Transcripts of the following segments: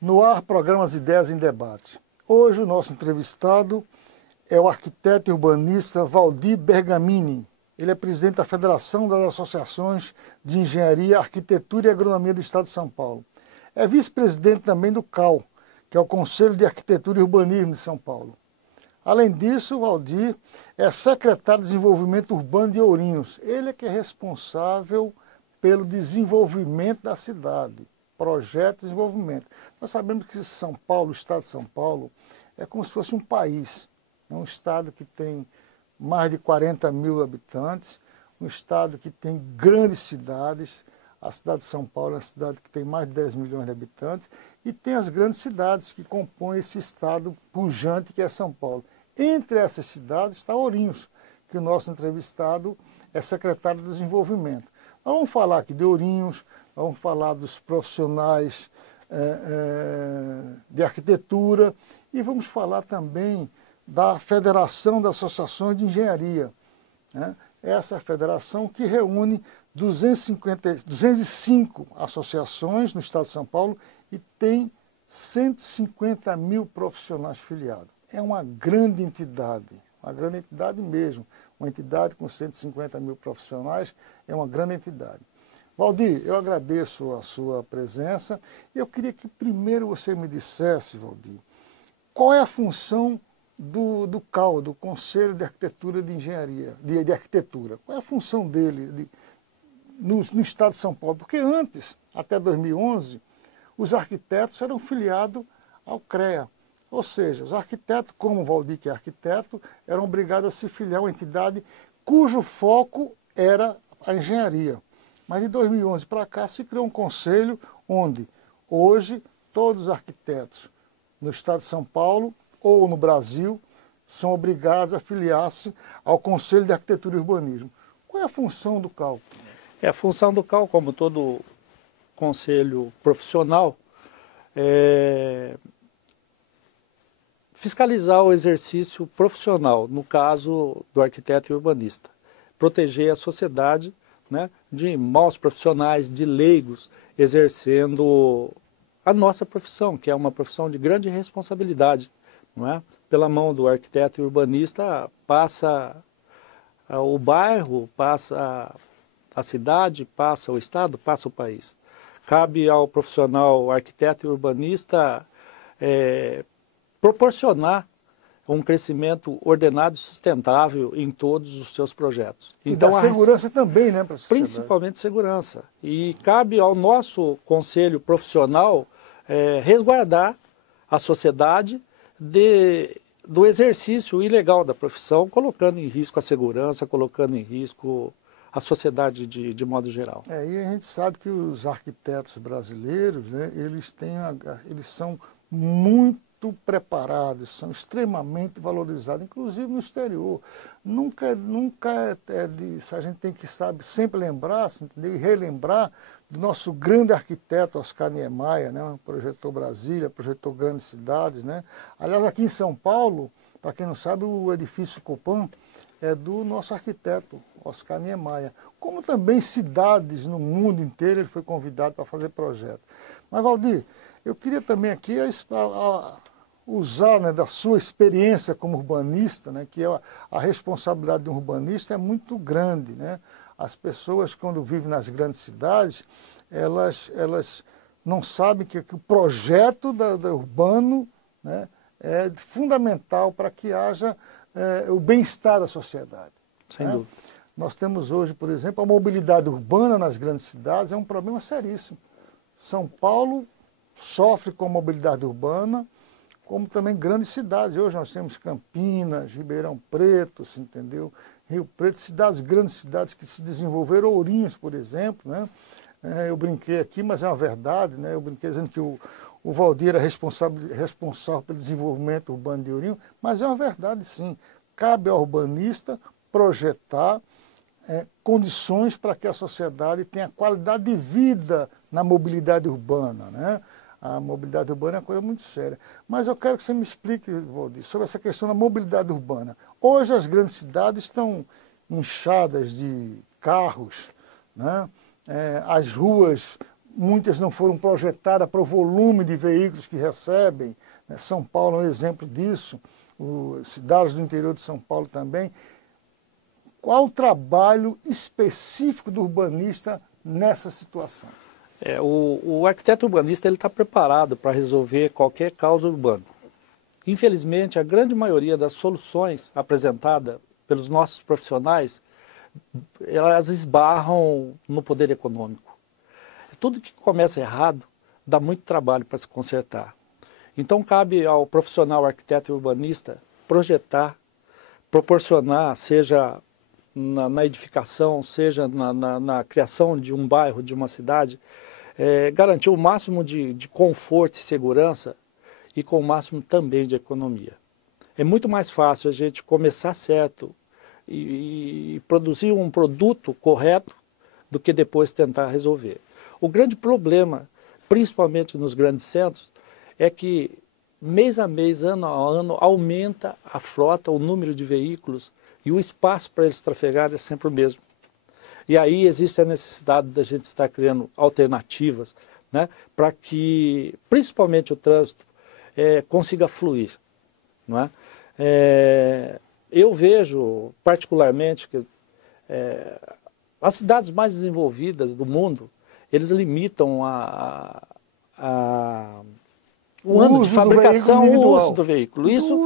No ar, programas Ideias em Debate. Hoje o nosso entrevistado é o arquiteto e urbanista Valdir Bergamini. Ele é presidente da Federação das Associações de Engenharia, Arquitetura e Agronomia do Estado de São Paulo. É vice-presidente também do CAU, que é o Conselho de Arquitetura e Urbanismo de São Paulo. Além disso, o Valdir é secretário de Desenvolvimento Urbano de Ourinhos. Ele é que é responsável pelo desenvolvimento da cidade, projeto de desenvolvimento. Nós sabemos que São Paulo, o estado de São Paulo, é como se fosse um país. É um estado que tem mais de 40 mil habitantes, um estado que tem grandes cidades. A cidade de São Paulo é uma cidade que tem mais de 10 milhões de habitantes e tem as grandes cidades que compõem esse estado pujante que é São Paulo. Entre essas cidades está Ourinhos, que o nosso entrevistado é secretário de Desenvolvimento. Nós vamos falar aqui de Ourinhos, vamos falar dos profissionais de arquitetura e vamos falar também da Federação das Associações de Engenharia, né? Essa federação que reúne 205 associações no estado de São Paulo e tem 150 mil profissionais filiados. É uma grande entidade mesmo. Uma entidade com 150 mil profissionais é uma grande entidade. Valdir, eu agradeço a sua presença e eu queria que primeiro você me dissesse, Valdir, qual é a função do CAU, do Conselho de Arquitetura de Engenharia, de Arquitetura. Qual é a função dele no estado de São Paulo? Porque antes, até 2011, os arquitetos eram filiados ao CREA. Ou seja, os arquitetos, como o Valdir, que é arquiteto, eram obrigados a se filiar a uma entidade cujo foco era a engenharia. Mas de 2011 para cá se criou um conselho onde hoje todos os arquitetos no estado de São Paulo ou no Brasil são obrigados a filiar-se ao Conselho de Arquitetura e Urbanismo. Qual é a função do CAU? A função do CAU, como todo conselho profissional, fiscalizar o exercício profissional, no caso do arquiteto e urbanista. Proteger a sociedade, né, de maus profissionais, de leigos, exercendo a nossa profissão, que é uma profissão de grande responsabilidade. Não é? Pela mão do arquiteto e urbanista passa o bairro, passa a cidade, passa o estado, passa o país. Cabe ao profissional arquiteto e urbanista proporcionar um crescimento ordenado e sustentável em todos os seus projetos. Então, a segurança também, né? Principalmente segurança. E cabe ao nosso conselho profissional resguardar a sociedade do exercício ilegal da profissão, colocando em risco a segurança, colocando em risco a sociedade de modo geral. E a gente sabe que os arquitetos brasileiros, né, eles são muito preparados, são extremamente valorizados, inclusive no exterior. Nunca disso. A gente tem que sempre lembrar, entendeu? E relembrar do nosso grande arquiteto Oscar Niemeyer, né? Projetou Brasília, projetou grandes cidades, né? Aliás, aqui em São Paulo, para quem não sabe, o edifício Copan é do nosso arquiteto Oscar Niemeyer. Como também cidades no mundo inteiro, ele foi convidado para fazer projeto. Mas, Valdir, eu queria também aqui usar, né, da sua experiência como urbanista, né, que a responsabilidade de um urbanista é muito grande, né? As pessoas, quando vivem nas grandes cidades, elas não sabem que o projeto do urbano, né, é fundamental para que haja o bem-estar da sociedade. Sem né? dúvida. Nós temos hoje, por exemplo, a mobilidade urbana nas grandes cidades é um problema seríssimo. São Paulo sofre com a mobilidade urbana, como também grandes cidades. Hoje nós temos Campinas, Ribeirão Preto, entendeu? Rio Preto, grandes cidades que se desenvolveram, Ourinhos, por exemplo, né? Eu brinquei aqui, mas é uma verdade, né? Eu brinquei dizendo que o Valdir era responsável pelo desenvolvimento urbano de Ourinhos, mas é uma verdade sim. Cabe ao urbanista projetar condições para que a sociedade tenha qualidade de vida na mobilidade urbana, né? A mobilidade urbana é uma coisa muito séria. Mas eu quero que você me explique, Valdir, sobre essa questão da mobilidade urbana. Hoje as grandes cidades estão inchadas de carros, né? As ruas muitas não foram projetadas para o volume de veículos que recebem, né? São Paulo é um exemplo disso, cidades do interior de São Paulo também. Qual o trabalho específico do urbanista nessa situação? O arquiteto urbanista está preparado para resolver qualquer causa urbana. Infelizmente, a grande maioria das soluções apresentadas pelos nossos profissionais, elas esbarram no poder econômico. Tudo que começa errado dá muito trabalho para se consertar. Então cabe ao profissional arquiteto e urbanista projetar, proporcionar, seja na edificação, seja na criação de um bairro, de uma cidade, garantir o máximo de conforto e segurança e com o máximo também de economia. É muito mais fácil a gente começar certo e produzir um produto correto do que depois tentar resolver. O grande problema, principalmente nos grandes centros, é que mês a mês, ano a ano, aumenta a frota, o número de veículos e o espaço para eles trafegarem é sempre o mesmo. E aí existe a necessidade da gente estar criando alternativas, né, para que, principalmente o trânsito, consiga fluir. Não é? Eu vejo, particularmente, que as cidades mais desenvolvidas do mundo, eles limitam o ano de fabricação, o uso do veículo. Isso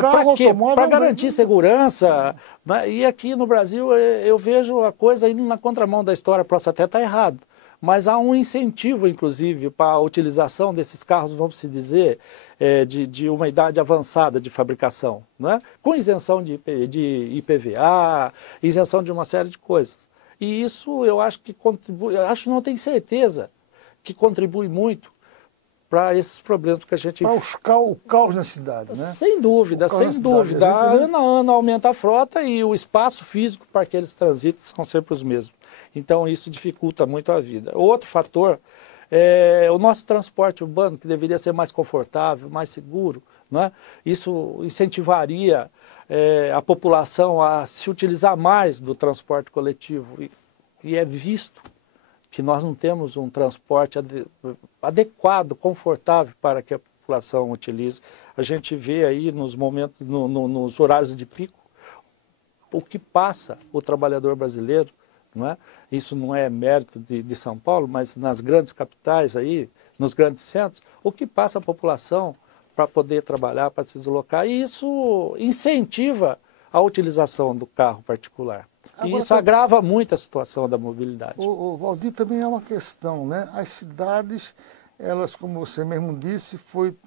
para quê? Para garantir segurança. Né? E aqui no Brasil eu vejo a coisa indo na contramão da história, posso até estar errado. Mas há um incentivo, inclusive, para a utilização desses carros, vamos se dizer, de uma idade avançada de fabricação, né? Com isenção de IPVA, isenção de uma série de coisas. E isso eu acho que contribui, não tenho certeza que contribui muito para esses problemas que a gente... Para o caos na cidade, né? Sem dúvida, sem dúvida. Ano a ano aumenta a frota e o espaço físico para aqueles transitos são sempre os mesmos. Então isso dificulta muito a vida. Outro fator é o nosso transporte urbano, que deveria ser mais confortável, mais seguro, né? Isso incentivaria a população a se utilizar mais do transporte coletivo. E é visto que nós não temos um transporte adequado, confortável para que a população utilize. A gente vê aí nos momentos, nos horários de pico, o que passa o trabalhador brasileiro, não é? Isso não é mérito de São Paulo, mas nas grandes capitais aí, nos grandes centros, o que passa a população para poder trabalhar, para se deslocar, e isso incentiva a utilização do carro particular. E isso agrava muito a situação da mobilidade. O Valdir, também é uma questão, né? As cidades, elas, como você mesmo disse,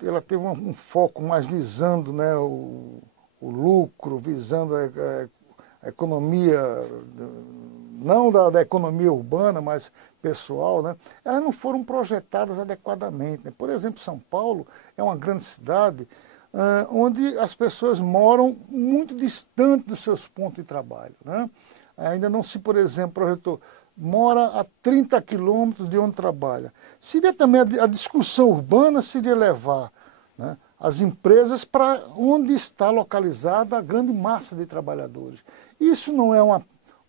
ela teve um foco mais visando, né, o lucro, visando a economia, não da economia urbana, mas pessoal, né? Elas não foram projetadas adequadamente, né? Por exemplo, São Paulo é uma grande cidade onde as pessoas moram muito distante dos seus pontos de trabalho, né? Ainda não se, por exemplo, projetou, mora a 30 quilômetros de onde trabalha. Seria também a discussão urbana seria levar, né, as empresas para onde está localizada a grande massa de trabalhadores. Isso não é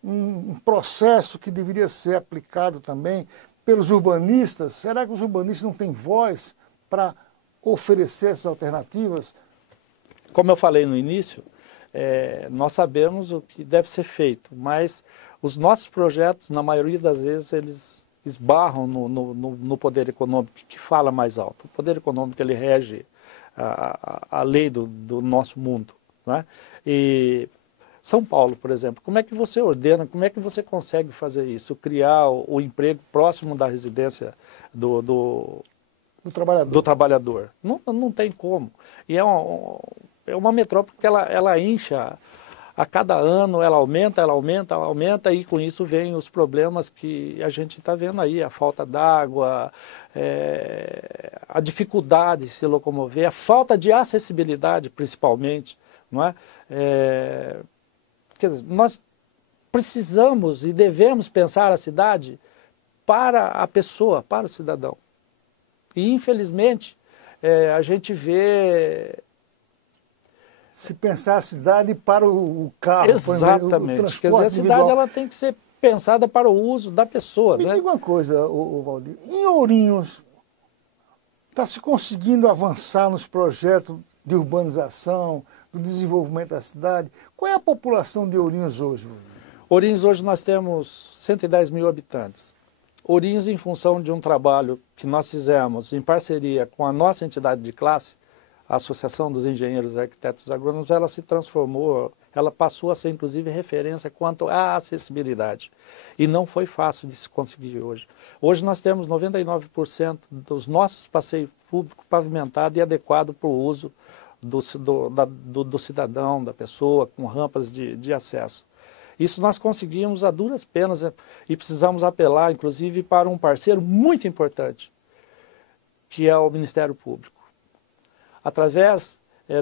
um processo que deveria ser aplicado também pelos urbanistas? Será que os urbanistas não têm voz para oferecer essas alternativas? Como eu falei no início, nós sabemos o que deve ser feito, mas os nossos projetos, na maioria das vezes, eles esbarram no poder econômico, que fala mais alto. O poder econômico, ele rege a lei do nosso mundo, né? E São Paulo, por exemplo, como é que você ordena, como é que você consegue fazer isso? Criar o emprego próximo da residência do trabalhador. Não tem como. E é uma metrópole que ela incha a cada ano, ela aumenta, e com isso vem os problemas que a gente está vendo aí, a falta d'água, a dificuldade de se locomover, a falta de acessibilidade, principalmente, não é? Quer dizer, nós precisamos e devemos pensar a cidade para a pessoa, para o cidadão. E, infelizmente, a gente vê... Se pensar a cidade para o carro. Exatamente. Quer dizer, a cidade ela tem que ser pensada para o uso da pessoa. Me né? diga uma coisa, Valdir, em Ourinhos, está se conseguindo avançar nos projetos de urbanização, do desenvolvimento da cidade? Qual é a população de Ourinhos hoje? Ourinhos, hoje nós temos 110 mil habitantes. Ourinhos, em função de um trabalho que nós fizemos em parceria com a nossa entidade de classe, a Associação dos Engenheiros e Arquitetos Agrônomos, ela se transformou, ela passou a ser inclusive referência quanto à acessibilidade. E não foi fácil de se conseguir hoje. Hoje nós temos 99% dos nossos passeios públicos pavimentados e adequados para o uso do cidadão, da pessoa, com rampas de acesso. Isso nós conseguimos a duras penas e precisamos apelar, inclusive, para um parceiro muito importante, que é o Ministério Público. Através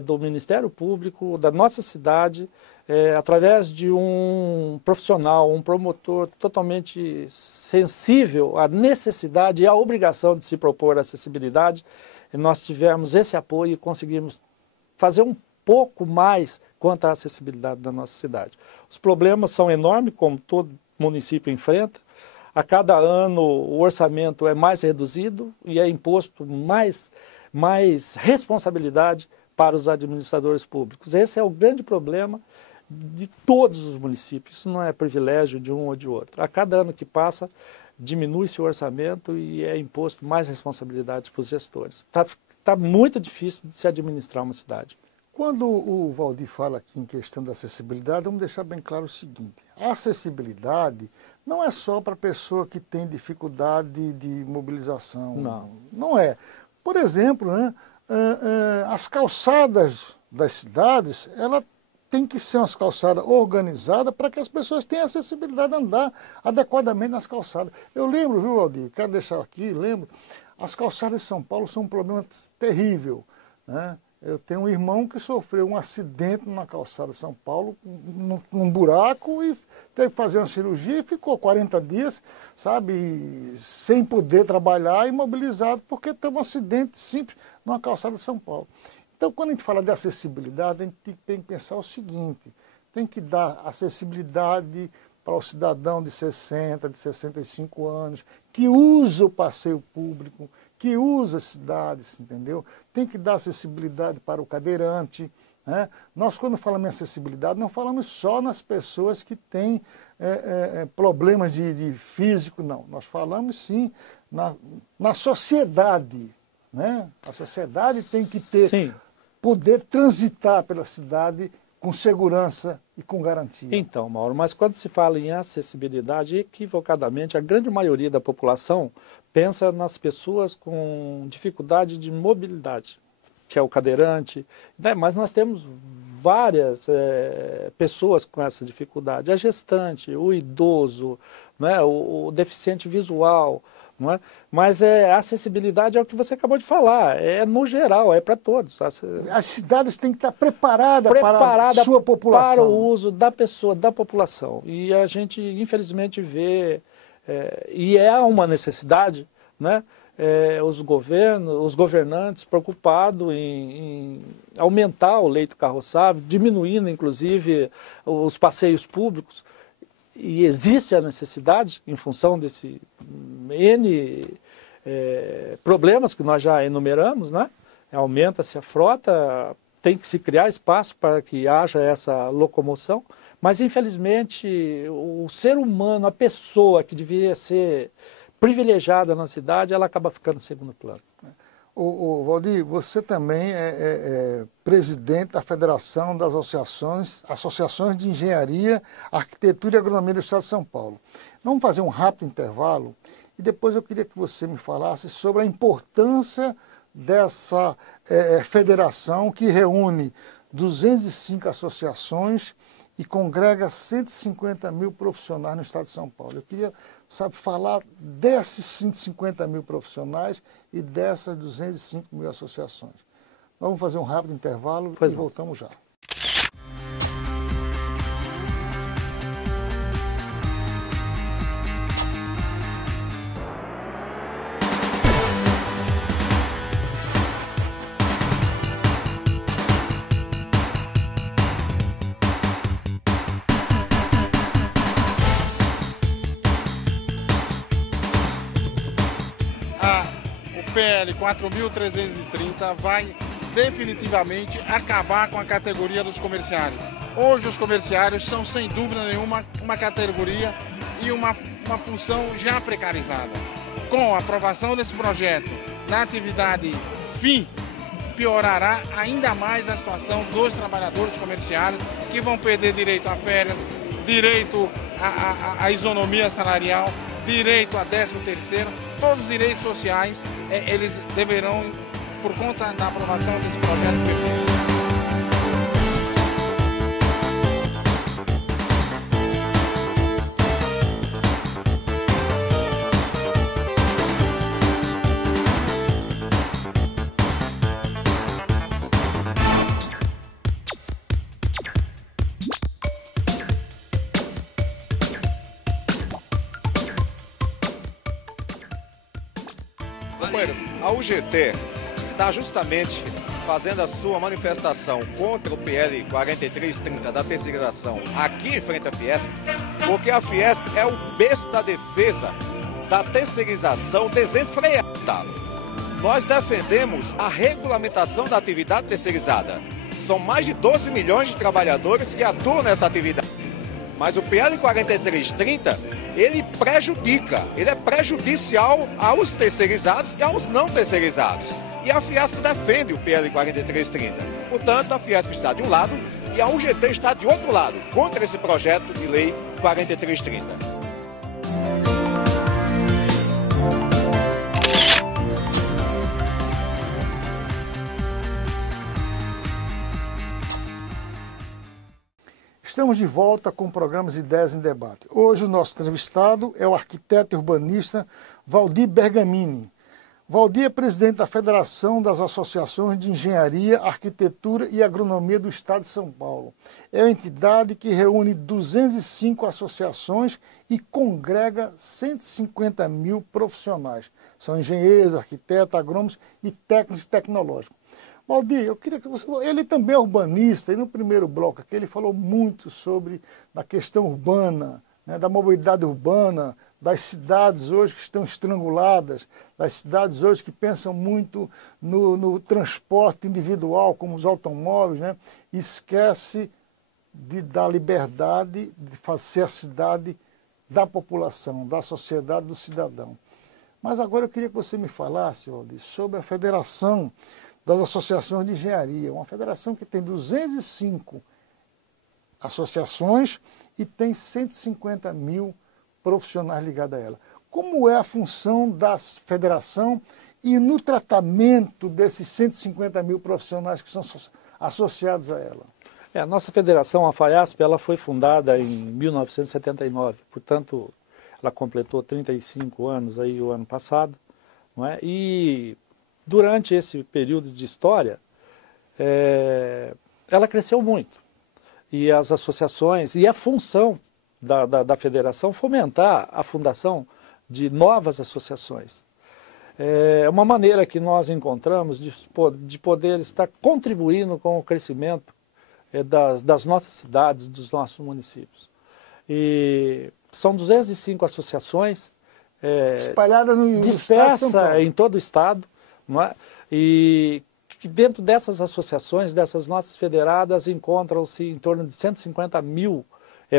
do Ministério Público, da nossa cidade, através de um profissional, um promotor totalmente sensível à necessidade e à obrigação de se propor acessibilidade, nós tivemos esse apoio e conseguimos fazer um pouco mais quanto à acessibilidade da nossa cidade. Os problemas são enormes, como todo município enfrenta. A cada ano o orçamento é mais reduzido e é imposto mais responsabilidade para os administradores públicos. Esse é o grande problema de todos os municípios. Isso não é privilégio de um ou de outro. A cada ano que passa, diminui-se o orçamento e é imposto mais responsabilidades para os gestores. Está muito difícil de se administrar uma cidade. Quando o Valdir fala aqui em questão da acessibilidade, vamos deixar bem claro o seguinte: a acessibilidade não é só para a pessoa que tem dificuldade de mobilização. Não é. Por exemplo, né, as calçadas das cidades, ela tem que ser umas calçadas organizadas para que as pessoas tenham acessibilidade de andar adequadamente nas calçadas. Eu lembro, viu, Valdir, quero deixar aqui, lembro, as calçadas de São Paulo são um problema terrível, né? Eu tenho um irmão que sofreu um acidente na calçada de São Paulo, num buraco, e teve que fazer uma cirurgia e ficou 40 dias, sabe, sem poder trabalhar, imobilizado, porque teve um acidente simples numa calçada de São Paulo. Então, quando a gente fala de acessibilidade, a gente tem que pensar o seguinte: tem que dar acessibilidade para o cidadão de 60, de 65 anos, que usa o passeio público, que usa as cidades, entendeu? Tem que dar acessibilidade para o cadeirante, né? Nós, quando falamos em acessibilidade, não falamos só nas pessoas que têm problemas de físico, não. Nós falamos, sim, na sociedade, né? A sociedade tem que ter, poder transitar pela cidade com segurança e com garantia. Então, Mauro, mas quando se fala em acessibilidade, equivocadamente, a grande maioria da população pensa nas pessoas com dificuldade de mobilidade, que é o cadeirante, né? Mas nós temos várias pessoas com essa dificuldade: a gestante, o idoso, né? o deficiente visual. Não é? Mas a acessibilidade é o que você acabou de falar, é no geral, é para todos. As cidades têm que estar preparadas para a sua população. Para o uso da pessoa, da população. E a gente, infelizmente, vê, e é uma necessidade, né? Os governantes preocupados em aumentar o leito carroçável, diminuindo, inclusive, os passeios públicos. E existe a necessidade, em função desse N problemas que nós já enumeramos, né? Aumenta-se a frota, tem que se criar espaço para que haja essa locomoção, mas infelizmente o ser humano, a pessoa que devia ser privilegiada na cidade, ela acaba ficando em segundo plano. Valdir, você também é presidente da Federação das Associações de Engenharia, Arquitetura e Agronomia do Estado de São Paulo. Vamos fazer um rápido intervalo e depois eu queria que você me falasse sobre a importância dessa federação que reúne 205 associações e congrega 150 mil profissionais no estado de São Paulo. Eu queria, falar desses 150 mil profissionais e dessas 205 mil associações. Vamos fazer um rápido intervalo e voltamos já. PL 4.330 vai definitivamente acabar com a categoria dos comerciários. Hoje os comerciários são, sem dúvida nenhuma, uma categoria e uma função já precarizada. Com a aprovação desse projeto na atividade fim, piorará ainda mais a situação dos trabalhadores comerciários, que vão perder direito a férias, direito à isonomia salarial, direito a 13º, todos os direitos sociais, eles deverão, por conta da aprovação desse projeto, perder. Companheiros, a UGT está justamente fazendo a sua manifestação contra o PL 4330 da terceirização aqui em frente à Fiesp, porque a Fiesp é o berço da defesa da terceirização desenfreada. Nós defendemos a regulamentação da atividade terceirizada. São mais de 12 milhões de trabalhadores que atuam nessa atividade. Mas o PL 4330, ele prejudica, ele é prejudicial aos terceirizados e aos não terceirizados. E a Fiesp defende o PL 4330. Portanto, a Fiesp está de um lado e a UGT está de outro lado, contra esse projeto de lei 4330. Estamos de volta com o programa Ideias em Debate. Hoje o nosso entrevistado é o arquiteto e urbanista Valdir Bergamini. Valdir é presidente da Federação das Associações de Engenharia, Arquitetura e Agronomia do Estado de São Paulo. É uma entidade que reúne 205 associações e congrega 150 mil profissionais. São engenheiros, arquitetos, agrônomos e técnicos tecnológicos. Valdir, eu queria que você... Ele também é urbanista, e no primeiro bloco aqui ele falou muito sobre a questão urbana, né, da mobilidade urbana, das cidades hoje que estão estranguladas, das cidades hoje que pensam muito no transporte individual, como os automóveis, né, e esquece da liberdade de fazer a cidade da população, da sociedade, do cidadão. Mas agora eu queria que você me falasse, Valdir, sobre a Federação das Associações de Engenharia, uma federação que tem 205 associações e tem 150 mil profissionais ligados a ela. Como é a função da federação e no tratamento desses 150 mil profissionais que são associados a ela? A nossa federação, a FAIASP, ela foi fundada em 1979, portanto, ela completou 35 anos aí o ano passado, não é? E durante esse período de história, ela cresceu muito. E as associações, e a função da federação, fomentar a fundação de novas associações. É uma maneira que nós encontramos de poder estar contribuindo com o crescimento das nossas cidades, dos nossos municípios. E são 205 associações espalhadas dispersas em todo o estado, não é? E que dentro dessas associações, dessas nossas federadas, encontram-se em torno de 150 mil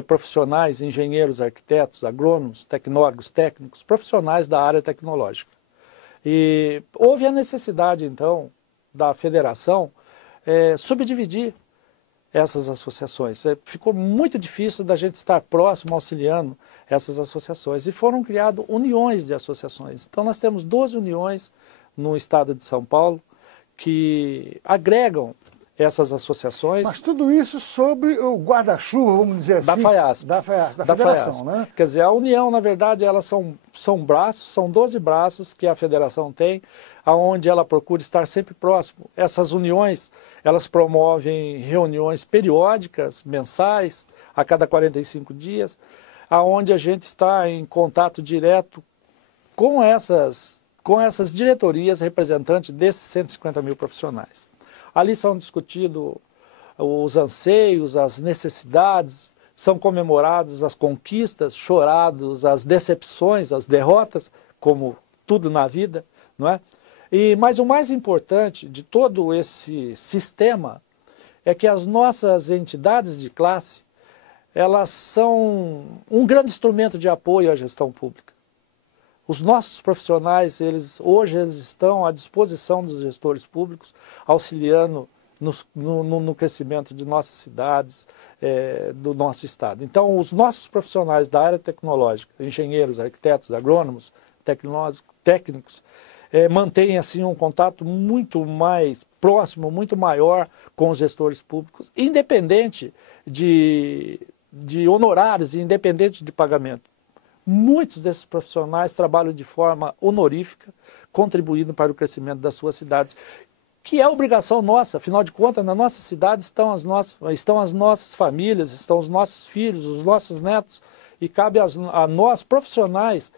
profissionais, engenheiros, arquitetos, agrônomos, tecnólogos, técnicos, profissionais da área tecnológica. E houve a necessidade, então, da federação subdividir essas associações. Ficou muito difícil da gente estar próximo, auxiliando essas associações. E foram criadas uniões de associações. Então nós temos 12 uniões no estado de São Paulo que agregam essas associações. Mas tudo isso sobre o guarda-chuva, vamos dizer assim. Da FAIASP. Da federação, né? Quer dizer, a união, na verdade, elas são braços, são 12 braços que a federação tem, aonde ela procura estar sempre próximo. Essas uniões, elas promovem reuniões periódicas, mensais, a cada 45 dias, aonde a gente está em contato direto com essas diretorias representantes desses 150 mil profissionais. Ali são discutidos os anseios, as necessidades, são comemoradas as conquistas, chorados as decepções, as derrotas, como tudo na vida, não é? Mas o mais importante de todo esse sistema é que as nossas entidades de classe, elas são um grande instrumento de apoio à gestão pública. Os nossos profissionais, hoje eles estão à disposição dos gestores públicos, auxiliando no crescimento de nossas cidades, do nosso estado. Então, os nossos profissionais da área tecnológica, engenheiros, arquitetos, agrônomos, técnicos, mantêm assim um contato muito mais próximo, muito maior com os gestores públicos, independente de honorários e independente de pagamento. Muitos desses profissionais trabalham de forma honorífica, contribuindo para o crescimento das suas cidades, que é obrigação nossa. Afinal de contas, na nossa cidade estão as nossas famílias, estão os nossos filhos, os nossos netos, e cabe a nós, profissionais,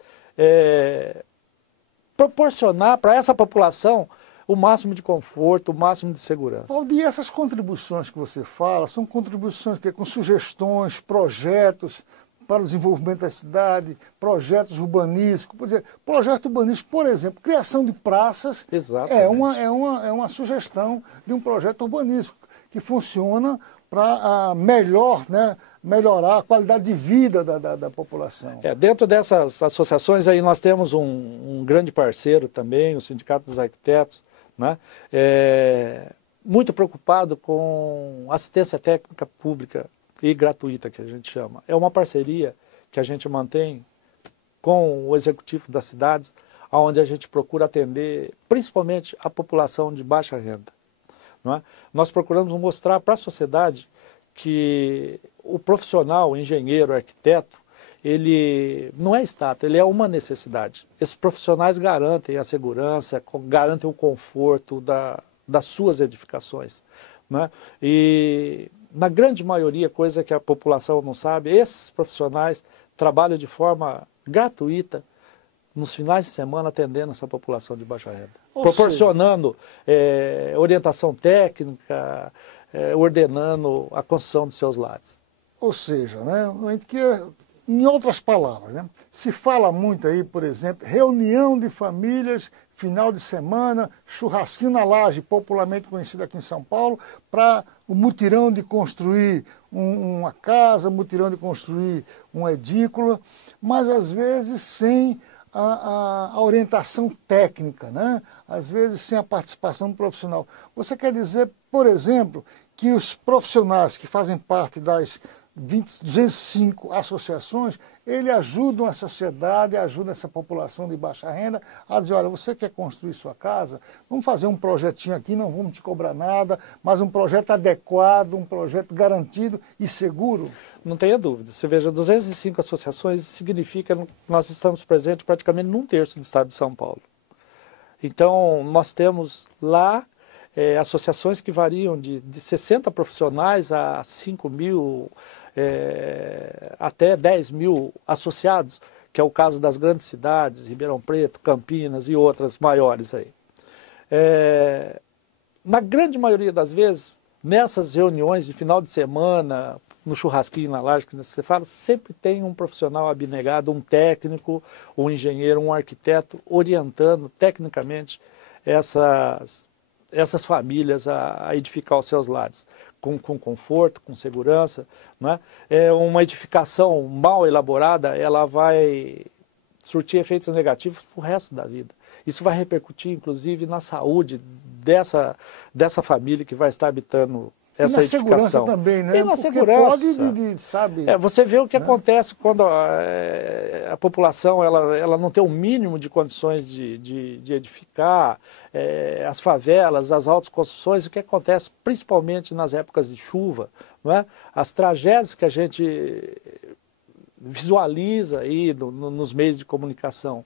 proporcionar para essa população o máximo de conforto, o máximo de segurança. E essas contribuições que você fala, são contribuições com sugestões, projetos para o desenvolvimento da cidade, projetos urbanísticos, por exemplo, projeto urbanístico, por exemplo, criação de praças. Exatamente. É uma sugestão de um projeto urbanístico que funciona para melhorar a qualidade de vida da população. Dentro dessas associações aí nós temos um grande parceiro também, o Sindicato dos Arquitetos, né? Muito preocupado com assistência técnica pública e gratuita, que a gente chama. É uma parceria que a gente mantém com o executivo das cidades, onde a gente procura atender principalmente a população de baixa renda. Não é? Nós procuramos mostrar para a sociedade que o profissional, o engenheiro, o arquiteto, ele não é status, ele é uma necessidade. Esses profissionais garantem a segurança, garantem o conforto das suas edificações. Não é? E na grande maioria, coisa que a população não sabe, esses profissionais trabalham de forma gratuita nos finais de semana atendendo essa população de baixa renda. Proporcionando orientação técnica, ordenando a construção dos seus lares. Ou seja, né, em outras palavras, né, se fala muito aí, por exemplo, reunião de famílias, final de semana, churrasquinho na laje, popularmente conhecido aqui em São Paulo, para o mutirão de construir uma casa, mutirão de construir uma edícula, mas às vezes sem a orientação técnica, né? Às vezes sem a participação do profissional. Você quer dizer, por exemplo, que os profissionais que fazem parte das 205 associações, eles ajudam a sociedade, ajudam essa população de baixa renda a dizer, olha, você quer construir sua casa? Vamos fazer um projetinho aqui, não vamos te cobrar nada, mas um projeto adequado, um projeto garantido e seguro? Não tenha dúvida. Você veja, 205 associações significa que nós estamos presentes praticamente num terço do estado de São Paulo. Então, nós temos lá associações que variam de 60 profissionais a 5 mil, até 10 mil associados, que é o caso das grandes cidades, Ribeirão Preto, Campinas e outras maiores aí. Na grande maioria das vezes, nessas reuniões de final de semana, no churrasquinho, na laje, que você fala, sempre tem um profissional abnegado, um técnico, um engenheiro, um arquiteto, orientando tecnicamente essas famílias a edificar os seus lares, com conforto, com segurança. Não é? Uma edificação mal elaborada, ela vai surtir efeitos negativos para o resto da vida. Isso vai repercutir, inclusive, na saúde dessa família que vai estar habitando essa edificação. E na segurança também, né? E na segurança. Sabe, você vê o que acontece quando a população ela não tem o mínimo de condições de edificar, as favelas, as altas construções, o que acontece principalmente nas épocas de chuva, não é? As tragédias que a gente visualiza aí nos meios de comunicação.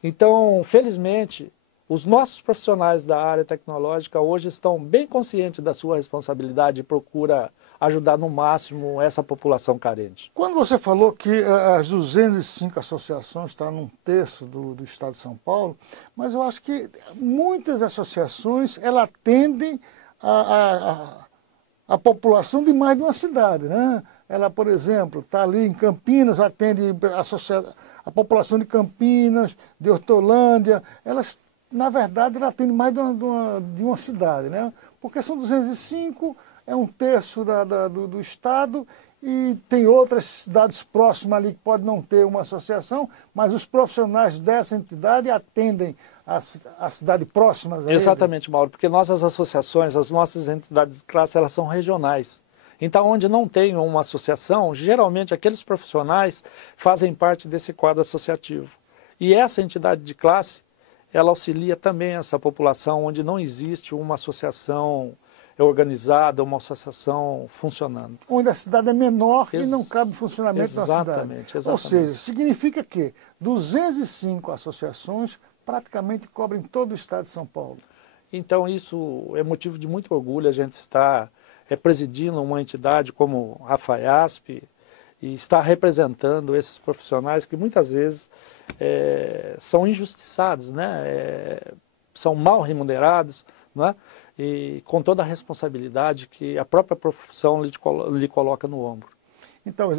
Então, felizmente, os nossos profissionais da área tecnológica hoje estão bem conscientes da sua responsabilidade e procura ajudar no máximo essa população carente. Quando você falou que as 205 associações estão num terço do estado de São Paulo, mas eu acho que muitas associações elas atendem a população de mais de uma cidade, né? Ela, por exemplo, está ali em Campinas, atende a população de Campinas, de Hortolândia, elas na verdade, ela atende mais de uma cidade, né? Porque são 205, é um terço do estado, e tem outras cidades próximas ali que podem não ter uma associação, mas os profissionais dessa entidade atendem a cidade próximas a Exatamente, Mauro, porque nossas associações, as nossas entidades de classe, elas são regionais. Então, onde não tem uma associação, geralmente aqueles profissionais fazem parte desse quadro associativo. E essa entidade de classe, ela auxilia também essa população onde não existe uma associação organizada, uma associação funcionando. Onde a cidade é menor e não cabe funcionamento da cidade. Exatamente. Ou seja, significa que 205 associações praticamente cobrem todo o estado de São Paulo. Então isso é motivo de muito orgulho, a gente está presidindo uma entidade como a FAIASP e está representando esses profissionais que muitas vezes são injustiçados, né? São mal remunerados, né? E com toda a responsabilidade que a própria profissão lhe coloca no ombro. Então,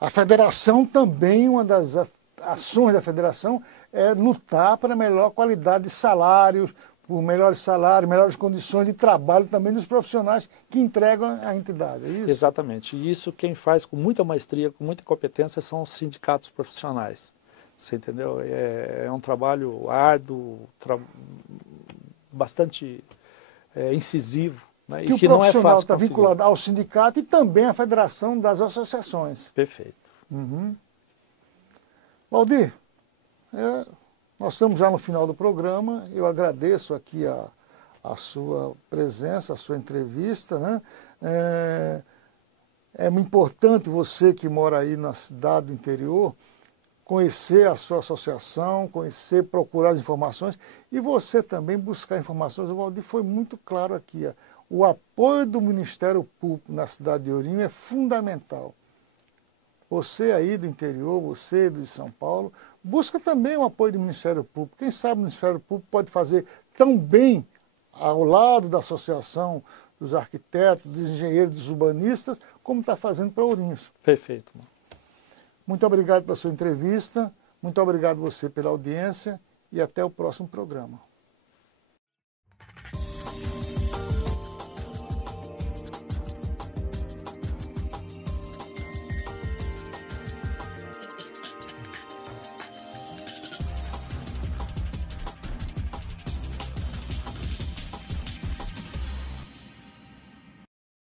a federação também, uma das ações da federação é lutar para melhor qualidade de salários, por melhores salários, melhores condições de trabalho também dos profissionais que entregam a entidade, é isso? Exatamente. E isso quem faz com muita maestria, com muita competência, são os sindicatos profissionais. Você entendeu? É um trabalho árduo, bastante incisivo, né? Que e que o não é profissional fácil está conseguir. vinculado ao sindicato e também à federação das associações. Perfeito. Valdir, nós estamos já no final do programa, eu agradeço aqui a sua presença, a sua entrevista, né? É muito importante você que mora aí na cidade do interior conhecer a sua associação, conhecer, procurar as informações e você também buscar informações. O Valdir foi muito claro aqui, o apoio do Ministério Público na cidade de Ourinho é fundamental. Você aí do interior, você de São Paulo, busca também o apoio do Ministério Público. Quem sabe o Ministério Público pode fazer tão bem ao lado da associação dos arquitetos, dos engenheiros, dos urbanistas, como está fazendo para Ourinhos. Perfeito. Muito obrigado pela sua entrevista, muito obrigado você pela audiência e até o próximo programa.